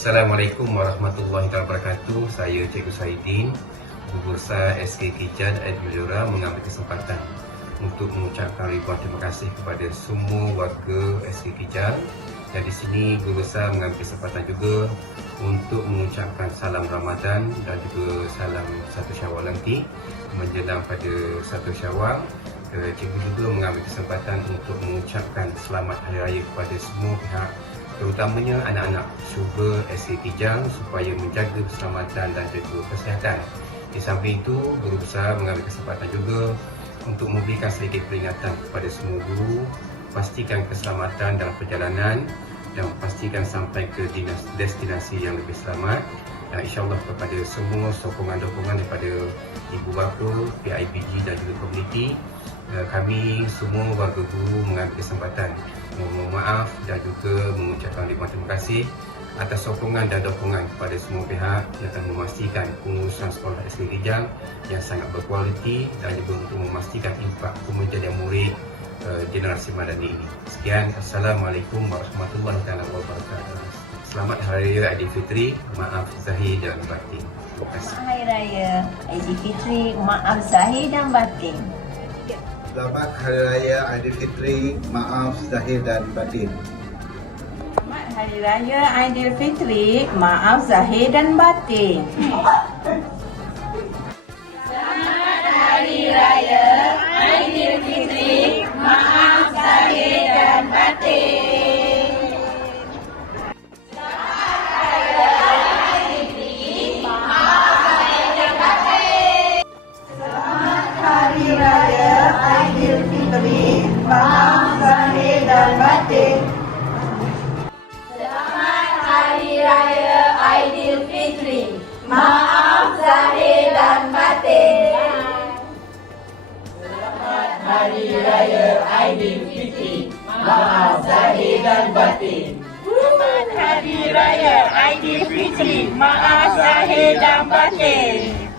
Assalamualaikum warahmatullahi wabarakatuh. Saya Cikgu Saidin, Besar SK Kijan Ed Majora mengambil kesempatan untuk mengucapkan ribuan terima kasih kepada semua warga SK Kijan dan di sini Guru Besar mengambil kesempatan juga untuk mengucapkan salam Ramadan dan juga salam satu Syawal nanti menjelang pada satu Syawal Eh, Cikgu juga mengambil kesempatan untuk mengucapkan selamat Hari Raya kepada semua pihak terutamanya anak-anak syurga SK Kijang supaya menjaga keselamatan dan juga kesihatan. Di samping itu, Guru Besar mengambil kesempatan juga untuk memberikan sedikit peringatan kepada semua guru pastikan keselamatan dalam perjalanan dan pastikan sampai ke destinasi yang lebih selamat dan insyaAllah kepada semua sokongan-dokongan daripada ibu bapa, PIBG dan juga komuniti kami semua warga guru mengambil kesempatan memohon maaf dan juga mengucapkan ribuan terima kasih atas sokongan dan dokongan kepada semua pihak yang akan memastikan pengurusan sekolah SK Rijang yang sangat berkualiti dan juga untuk memastikan impak kemenjadian murid eh, generasi madani ini. Sekian, Assalamualaikum warahmatullahi wabarakatuh. Selamat Hari Raya Aidilfitri. Maaf zahir dan batin. Terima kasih. Hari Raya Aidilfitri, maaf zahir dan batin. Selamat Hari Raya Aidilfitri, maaf zahir dan batin. Selamat Hari Raya Aidilfitri, maaf zahir dan batin. Aidilfitri. Maaf zahir dan batin. Selamat Hari Raya Aidilfitri, maaf zahir dan batin.